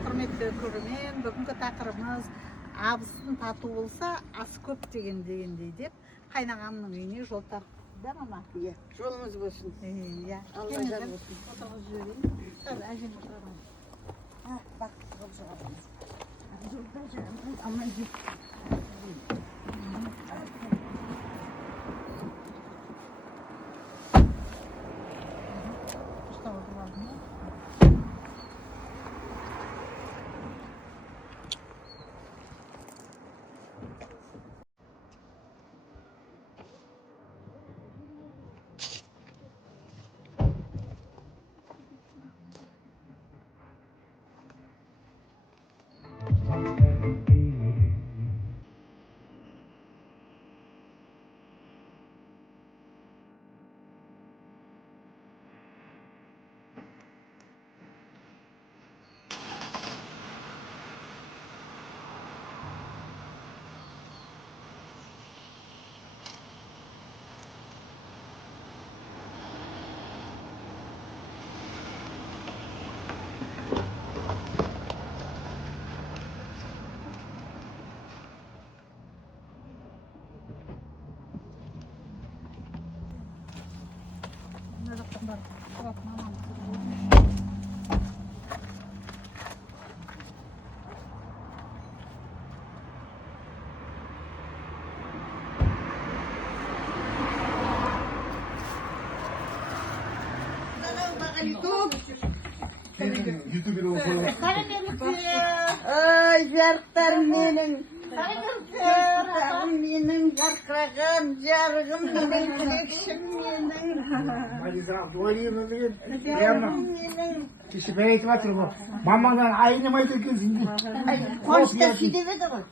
құрметті көрермен, бүгінгі тақырыбымыз абысын тату болса, ас көп дегендей деп қайнағамның үйіне жол тарттық. Да, мама? Иә, жолыңыз болсын. Иә. Алла жар болсын. Отырғызып жіберейін. Қазір әжем отырған. Бақытты болып шығасыңыз. Жолда жүрмін, аман жүр. Ой, жарықтарым менің, жарықтарым менің, жарқыраған жарығым менің, тілекшім менің. Кеше бәрі айтып жатыр ғой, мамаңнан айнымайды екенсің дейді. Қуанышта сөйдеп еді ғой.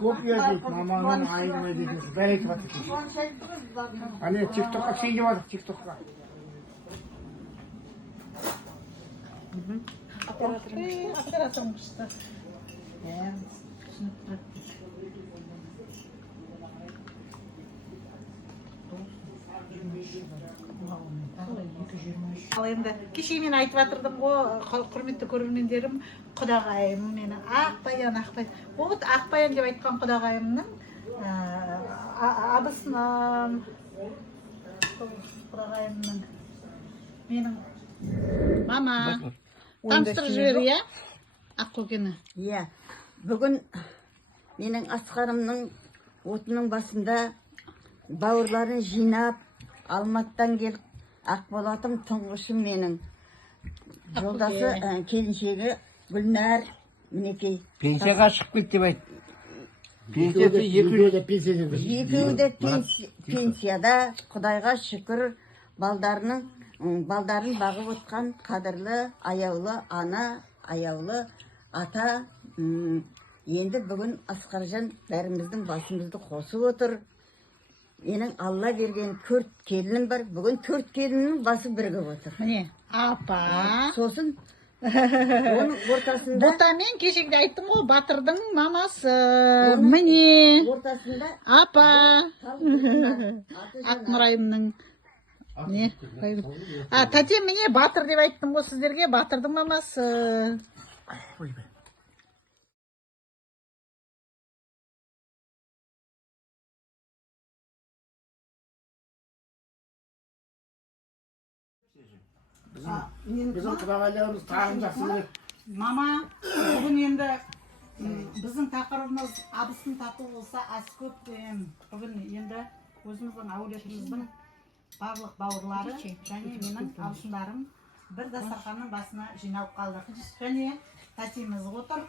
Көп дейді, мамаңнан айнымайды екенсің, бәрі айтып жатыр екен. Ане, тиктокқа түсейін деп жатыр, тиктокқа. Операторым күшті. Ал енді кеше мен айтып жатырдым ғой, құрметті көрермендерім, құдағайым менің Ақбаян. Вот Ақбаян деп айтқан құдағайымның абысынан, құдағайымның менің мама таныстырып жібер, иә? Ақкөкені. Иә, бүгін менің асқарымның отының басында бауырларын жинап, Алматтан келіп, Ақболатым тұңғышым менің жолдасы келіншегі Гүлнәр мінекей. Пенсияға шығып кетті деп айт. Пенсияда екеуі де пенсияда, Құдайға шүкір, балдарын бағып отқан қадірлі, аяулы ана, аяулы ата. Енді бүгін Асқаржан бәріміздің басымызды қосып отыр. Менің Алла берген 4 келінім бар. Бүгін 4 келіннің басы бірігіп отыр. Міне, апа. Сосын оның ортасында... Бұта мен кешегде айттым ғой, Батырдың мамасы. Міне. Ортасында... Апа. Ақнұрайымның. Не? Тәте, міне Батыр деп айттым ғой сіздерге, Батырдың мамасы. Bizim құдағайларымыз тағым жақсы көреді. Мама, бүгін енді біздің тақырыбымыз абысын тату болса ас көп деген. Бүгін енді өзіміздің әулетіміздің барлық бауырлары және менің абысындарым бір дастарханның басына жиналып қалдық. Және тәтеміз отыр.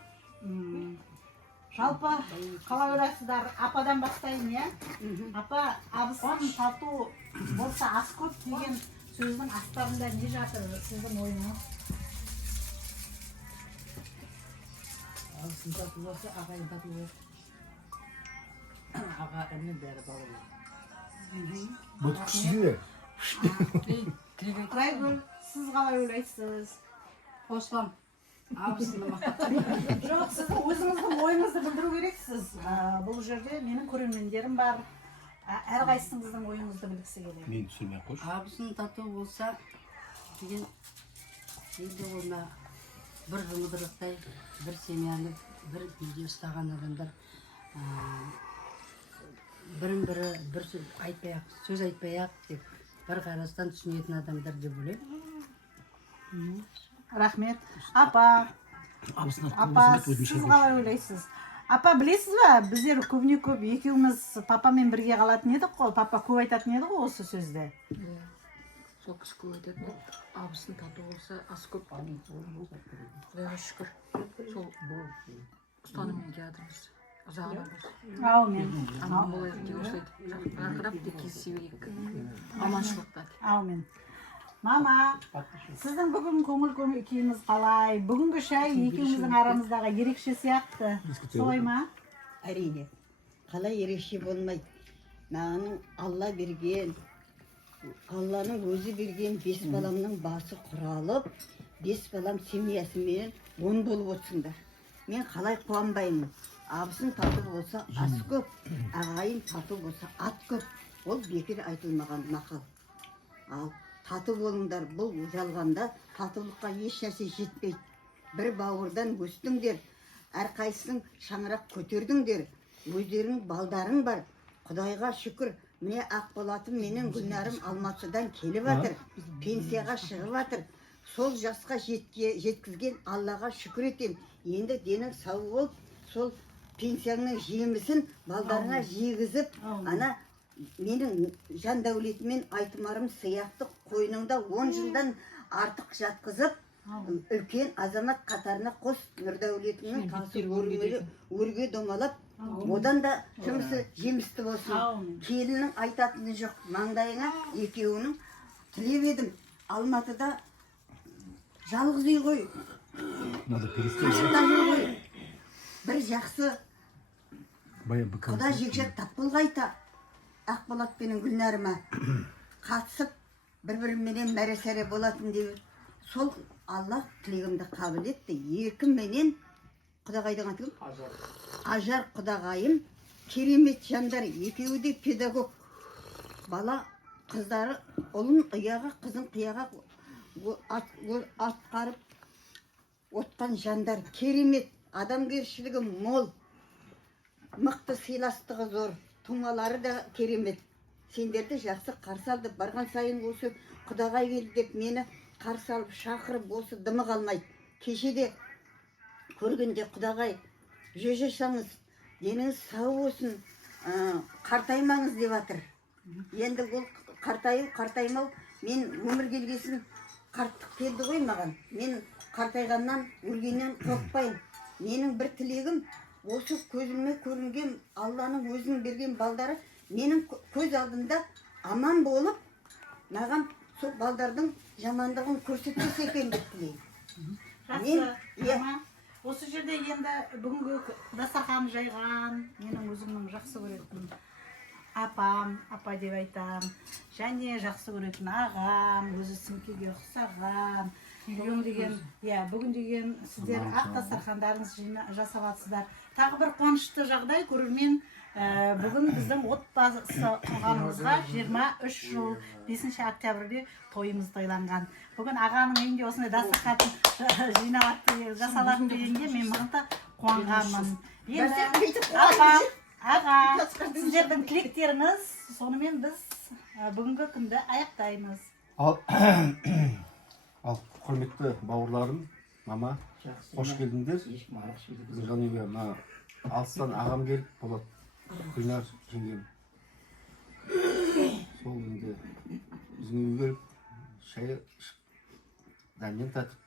Жалпы қалай ойлайсыздар? Ападан бастайын, иә? Апа, абысын тату болса ас көп деген сөздің астарында не жатыр сіздің ойыңыз? Абысын тату болса, ағайын тату болса. Аға іні бәрі бауырлар. Бұт кісілер. Райгүл, сіз қалай ойлайсыз? Қосылам. Абысыны мақтап. Жоқ, сіздің өзіңіздің ойыңызды білдіру керексіз. Бұл жерде менің көрермендерім бар. Әрқайсыңыздың ойыңызды білгісі келеді. Мен түсірмей қош. Абысын тату болса деген енді оны бір жұмыдырықтай, бір семьялы, бір үйде ұстаған адамдар бірін-бірі бір сөз айтпай-ақ деп бір қарастан түсінетін адамдар деп ойлаймын. Рахмет. Апа, сіз қалай ойлайсыз? Апа, білесіз ба, біздер көбіне көп екеуміз папамен бірге қалатын едік қой, папа көп айтатын еді ғой осы сөзді. Сол кісі көп айтатын, абысын тату болса, ас көп. Құдайға шүкір. Сол ұстаныммен келатырмыз. Ұзағына болсын. Әумин. Аман болайық деп осылайды. Жарқырап деп кездесе берейік. Аманшылықта. Әумин. Мама, сіздің бүгін көңіл күйіңіз қалай? Бүгінгі шай екеуміздің арамыздағы ерекше сияқты. Солай ма? Әрине. Қалай ерекше болмайды. Маған Алла берген, Алланың өзі берген 5 баламның басы құралып, 5 балам семьясымен 10 болып отырсыңдар. Мен қалай қуанбаймын? Абысын тату болса ас көп, ағайын тату болса ат көп. Ол бекер айтылмаған мақал. Ал тату болыңдар, бұл жалғанда татулыққа еш нәрсе жетпейді. Бір бауырдан өстіңдер, әрқайсының шаңырақ көтердіңдер. Өздерінің балдарың бар. Құдайға шүкір, міне Ақболатым менен Гүлнарым Алматыдан келіп жатыр. Пенсияға шығып жатыр. Сол жасқа жеткізген Аллаға шүкір етем. Енді денің сау болып, сол пенсияның жемісін балдарына жегізіп, ана менің жан дәулетімен айтымарым сияқты қойныңда 10 жылдан артық жатқызып, үлкен азамат қатарына қос Нұрдәулетіңнің тасы өрге домалап, одан да жұмысы жемісті болсын. Келінің айтатыны жоқ, маңдайыңа екеуінің тілеп едім. Алматыда жалғыз үй ғой, қашықта жүр ғой. Бір жақсы құда жекжат тапқыл қайта. Ақболат пенен Гүлнарыма қатысып, бір-біріменен мәре-сәре болатын деп, сол Аллах тілегімді қабыл етті. Еркімменен құдағайдың аты кім? Ажар құдағайым керемет жандар, екеуі де педагог. Бала қыздары ұлын ұяға, қызын қияға атқарып отқан жандар. Керемет, адамгершілігі мол, мықты сыйластығы зор. Тұңалары да керемет. Сендерді жақсы қарсы алды. Барған сайын осы құдағай келді деп мені қарсы алып шақырып осы дымы қалмайды. Кеше де көргенде құдағай жешесаңыз, деніңіз сау болсын, қартаймаңыз деп жатыр. Енді ол қартаймау, мен өмір келгесін қарттық келді ғой маған. Мен қартайғаннан, өлгеннен қорықпайын. Менің бір тілегім, осы көзіме көрінген Алланың өзінің берген балдары менің көз алдымда аман болып, маған сол балдардың жамандығын көрсетпесе екен деп тілеймін. Жақсы. Осы жерде енді бүгінгі дастархан жайған, менің өзімнің жақсы көретін апам, апа деп айтам, және жақсы көретін ағам, өзі Сіңкеге ұқсаған. Бүгін деген сіздер ақ дастархандарыңыз жасап жатсыздар. Тағы бір қуанышты жағдай, көрермен, бүгін біздің отбасы құрғанымызға 23 жыл 5 октябрьде тойымыз тойланған. Бүгін ағаның үйінде осындай дастархан жасалады дегенде мен мықты қуанғанмын. Аға, сіздердің тілектеріңіз, сонымен біз бүгінгі күнді аяқтаймыз. Ал құрметті бауырларым, мама, қош келдіңдер. Біздің жанұяға алыстан ағам келіп, Болат, Гүлнар жеңгем. Сол енді біздің үйге келіп, шай ішіп, дәммен татып.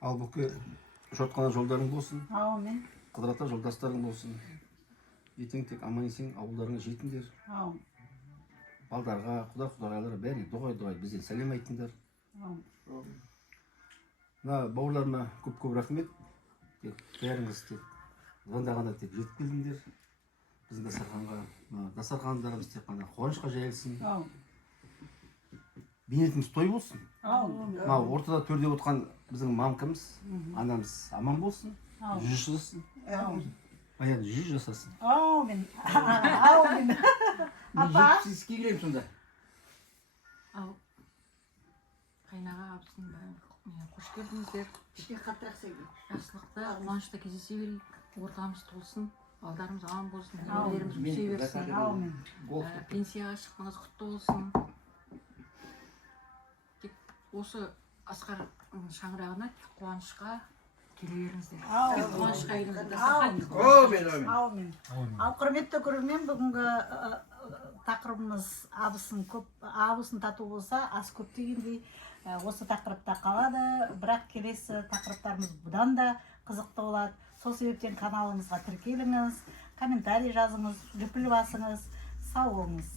Ал бүкіл жортқана жолдарың болсын. Аумин. Қыдырата жолдастарың болсын. Ертең тек аман есен ауылдарыңа жетіңдер. Балдарға, құда-құдағайларға бәріне дұғай бізден сәлем айтыңдар. Бауырларыма көп-көп рахмет. Бәріңіз тек звондағанда тек жетіп келдіңдер. Біздің дастархандарымыз тек қана қуанышқа жайылсын. Бейнетіміз той болсын. Ортада төрде отқан біздің мамкамыз, анамыз аман болсын, жүз жасасын. Баян 100 жасасын. Аумин. Аумин. Апа. Сіз келем сонда. Ал қайнаға абысын Қош келдіңіздер. Ішке қаттырақ сөйле. Жақсылықта, қуанышта кездесе берейік. Ортамыз толсын. Балдарымыз аман болсын. Аумин. Немерелеріміз өсе берсін. Аумин. Пенсияға шықтыңыз құтты болсын. Тек осы асқар шаңырағына қуанышқа келе беріңіздер. Аумин. Қуанышқа келіңіздер. Аумин. Ал құрметті көрермен, бүгінгі тақырыбымыз абысын тату болса ас көп дегендей осы тақырыпта қалады, бірақ келесі тақырыптарымыз бұдан да қызықты болады. Сол себептен каналымызға тіркеліңіз, комментарий жазыңыз, лүпіл басыңыз, сау болыңыз.